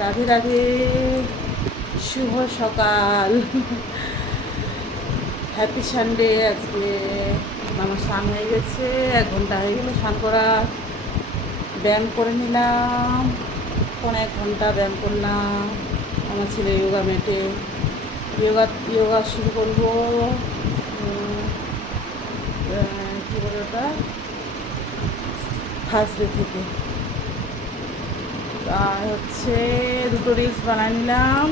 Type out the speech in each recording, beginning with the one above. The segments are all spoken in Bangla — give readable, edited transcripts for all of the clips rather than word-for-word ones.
রাধে রাধে, শুভ সকাল, হ্যাপি সানডে। আজকে আমার স্নান হয়ে গেছে, 1 ঘন্টা হয়ে গেলো স্নান করা। ব্যায়াম করে নিলাম, 1.5 ঘন্টা ব্যায়াম করলাম আমার ছেলে যোগা ম্যাটে। যোগা শুরু করবো কী বলে ওটা, থার্সডে থেকে। আর হচ্ছে 2টো রিলস বানিয়ে নিলাম।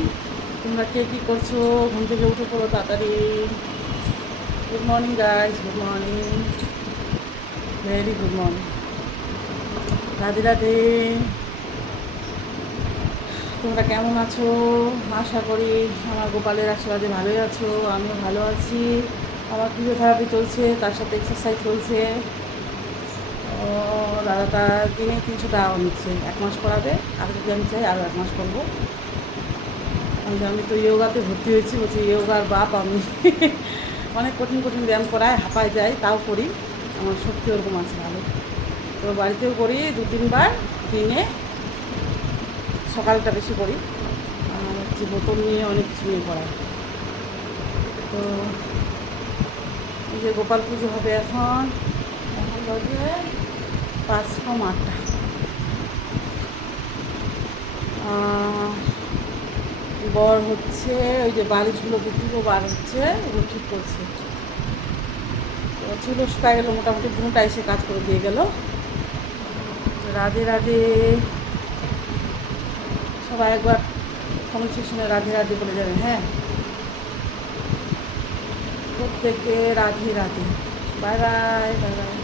তোমরা কে কী করছো? ঘুম থেকে উঠে পড়ো তাড়াতাড়ি। Good morning guys, good morning, very good morning, Radhe Radhe. তোমরা কেমন আছো? আশা করি আমার গোপালের আশীর্বাদে ভালোই আছো, আমিও ভালো আছি। আমার ফিজিওথেরাপি চলছে, তার সাথে এক্সারসাইজ চলছে। ও দাদাটা দিনে 300 টাকা নিচ্ছে, 1 মাস করাবে। আর যদি আমি চাই আরও 1 মাস করবো। আমি তো ইয়োগাতে ভর্তি হয়েছি, বলছি ইয়োগার বাপ আমি। অনেক কঠিন কঠিন ব্যায়াম করায়, হাঁপায় যায়, তাও করি। আমার সত্যি ওরকম আছে ভালো। তো বাড়িতেও করি 2-3 বার দিনে, সকালটা বেশি করি। আর হচ্ছে বোতল নিয়ে অনেক কিছু নিয়ে করায়। তো এই যে গোপাল পুজো হবে এখন বাজে 5:08। বর হচ্ছে ওই যে বালিশগুলো বিক্রিও বার হচ্ছে, ওগুলো ঠিক করছে। তো চুলো শুকায় গেলো মোটামুটি, ঘুমটা এসে কাজ করে দিয়ে গেল। রাধে রাধে, সবাই একবার কমেন্ট সেকশনে রাধে রাধে বলে যাবে। হ্যাঁ, প্রত্যেকে Radhe Radhe. Bye bye, bye bye.